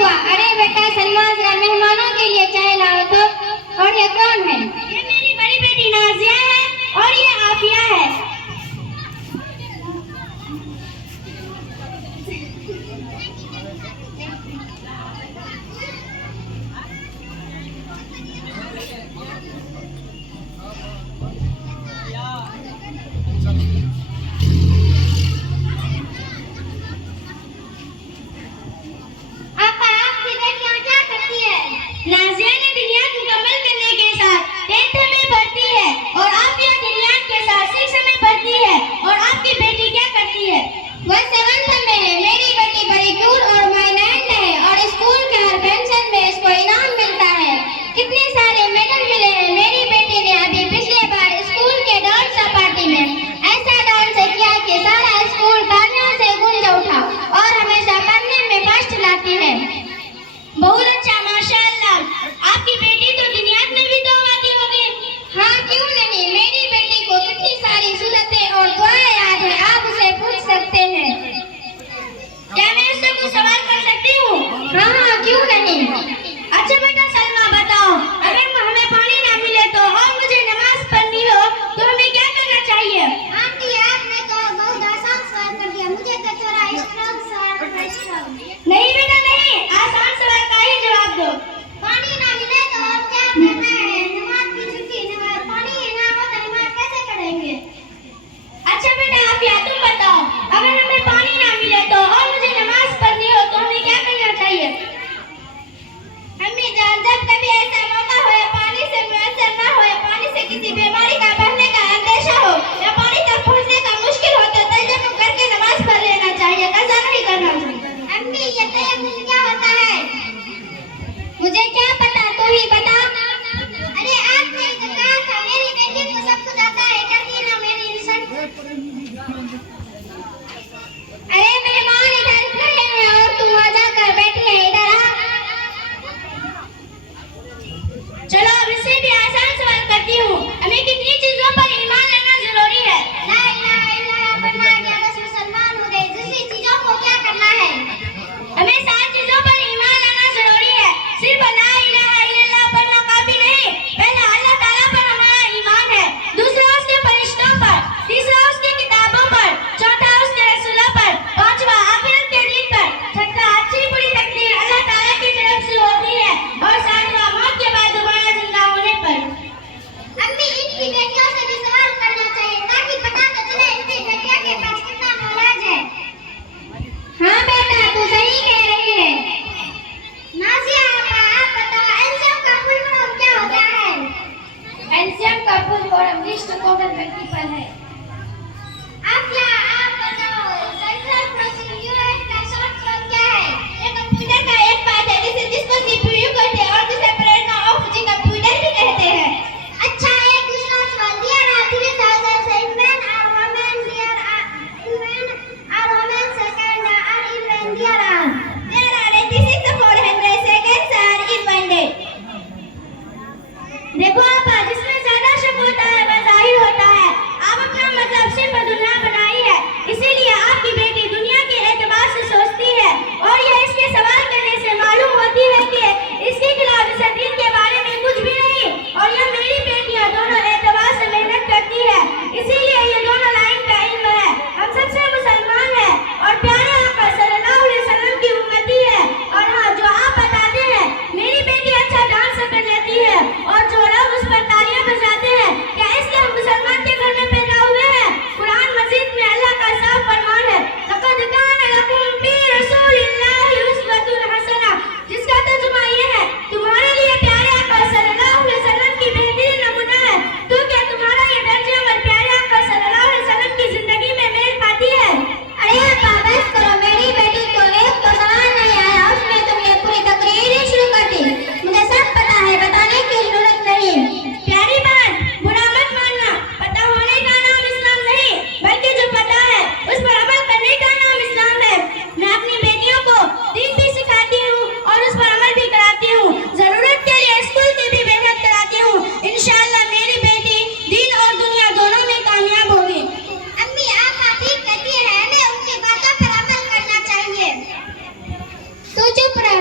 हुआ? अरे बेटा सलमा, जरा मेहमानों के लिए चाय लाओ तो। और ये कौन है? ये मेरी बड़ी बेटी नाजिया है और ये आफिया है। नाजिया ने दिलियात मुकम्मल करने के साथ 10th में पढ़ती है और आफिया दिलियात के साथ 6th में पढ़ती है। और आपकी बेटी क्या करती है? वह 7th में है। मेरी बेटी बड़ी क्यूट और माइंड है और स्कूल के हर फंक्शन में इसको इनाम मिलता है। कितने सारे मेडल मिले हैं। मेरी बेटी ने अभी पिछले बार स्कूल के डांस पार्टी में ऐसा डांस किया कि सारा स्कूल तालियों से गूंज उठा और हमेशा पढ़ने में फर्स्ट लाती है। बहुत अच्छा, माशाअल्लाह। आपकी बेटी तो दिलियात में भी तो आती होगी। हाँ, क्यों नहीं। मेरी बेटी को कितनी सारी सूरतें और दुआएं याद है, आप उसे पूछ सकते हैं। क्या मैं उससे कुछ सवाल कर सकती हूँ? हाँ, क्यों नहीं। अच्छा बेटा सलमा, बताओ, अगर हमें पानी ना मिले तो और मुझे नमाज पढ़नी हो तो हमें क्या करना चाहिए? आंटी, आपने तो बहुत आसान सवाल कर दिया। मुझे तो थोड़ा स्ट्रॉन्ग नहीं बेटा नहीं, आसान सवाल का ही जवाब दो। पानी ना मिले तो और क्या करना है? नमाज की छुट्टी। नमाज पानी ना हो तो नमाज कैसे करेंगे? अच्छा बेटा आफिया, तुम बताओ, अगर हमें पानी ना मिले तो और मुझे नमाज पढ़नी हो तो हमें क्या करना चाहिए? अम्मी जान, जब कभी ऐसा मौका हो या पानी से मुयस्सर ना हो या पानी से किसी बीमारी का बढ़ने का अंदेशा हो या पानी तक पहुंचने का मुश्किल हो तो तयम्मुम करके नमाज पढ़ लेना चाहिए, कज़ा नहीं करना चाहिए। अम्मी, ये तयम्मुम क्या होता है? मुझे क्या पता, तू ही बता। अरे आपने तो कहा था मेरी बेटी को सब कुछ आता है, करती ना मेरी इंसल्ट। अरे मेहमान इधर खड़े हैं और तुम वहां जाकर बैठी है, इधर आ। चलो अब इससे भी आसान सवाल करती हूँ, हमें कितनी चीजों पर ईमान लाना जरूरी है? ला इलाहा इल्लल्लाह फरमाया बस मुसलमान हो गए। दूसरी चीजों को क्या करना है? हमें 7 चीजों पर ईमान लाना जरूरी है। सिर्फ ला इलाहा इल्लल्लाह पढ़ना काफी नहीं। पहला अल्लाह ताला पर हमारा ईमान है, दूसरा उसके फरिश्तों पर, तीसरा उसकी किताबों पर, चौथा उसके रसूलों पर, पांचवा आखिरत के दिन पर, छठा अच्छी बुरी तकदीर अल्लाह ताला की तरफ से होती है और सातवां मौत के बाद दोबारा जिंदा होने पर। अम्मी, इनकी बेटियों से भी सवाल करना चाहिए ताकि पता तो चले इनकी बेटियों के पास कितना नॉलेज है। हाँ बेटा, तू सही कह रही है। नाज़िया आप बताओ, एलसीएम का फुल फॉर्म क्या होता है? एलसीएम का full form list total multiple है। आफिया आप बताओ, सेंट्रल प्रोसेसिंग यूनिट का शॉर्ट फॉर्म क्या है? ये कंप्यूटर का एक पार्ट है जिसको सीपीयू कहते हैं और जिसे प्रेरणा ऑफ द कंप्यूटर भी कहते हैं। अच्छा, एक दूसरा सवाल दिया रहा 3000 से इन्वेंट और वुमेन दिया इन्वेंट और वुमेन सेकंड और इन्वेंट दिया रहा। There are 86,400 seconds are invented. देखो आप, जिसमें ज्यादा शक होता है वह जाहिर होता है। आप अपना मतलब सिर्फ दुनिया बनाई है, इसीलिए आपकी बेटी दुनिया के एतबार से सोचती है और यह इसके सवाल करने से मालूम होती है कि इसके खिलाफ इस दीन के बारे में कुछ भी नहीं। और यह मेरी बेटियां दोनों एतबार से मेहनत करती है, इसीलिए ये दोनों लाइन का इल्म है। हम सबसे मुसलमान हैं और प्यारे आका सल्लल्लाहु अलैहि वसल्लम की उम्मती है। और हाँ, जो आप बताते हैं, मेरी बेटी अच्छा डांस कर लेती है और जो लोग उस पर तालियां बजाते हैं, क्या इसलिए हम मुसलमान के घर में पैदा हुए हैं? कुरान मजीद में अल्लाह का साफ फरमान है, लक़द कान लकुम फी रसूलिल्लाहि उस्वतुन हसना, जिसका तर्जुमा ये है, तुम्हारे लिए प्यारे आका सल्लल्लाहु अलैहि वसल्लम की बेहतरीन नमूना है। तो क्या तुम्हारा ये दर्जा हमारे प्यारे आका सल्लल्लाहु अलैहि वसल्लम की जिंदगी में मेल खाती है? अरे अपा बस करो, मेरी बेटी को एक तो सवाल नहीं आया, उसमें तुमने पूरी तकरीर ही शुरू कर दी। मुझे सब पता है, बताने की जरूरत नहीं। प्यारी बहन, बुरा मत मानना, पता होने का नाम इस्लाम नहीं, बल्कि जो पता है उस पर अमल करने का नाम इस्लाम है। मैं अपनी बेटियों को दीन भी सिखाती हूँ और उस पर अमल भी कराती हूँ। जरूरत के लिए स्कूल की भी मेहनत कराती हूँ। इंशाअल्लाह मेरी बेटी दीन और दुनिया दोनों में कामयाब होगी। अम्मी, आप ठीक कहती हैं, हमें उनकी बातों पर अमल करना चाहिए। तू चुप रह,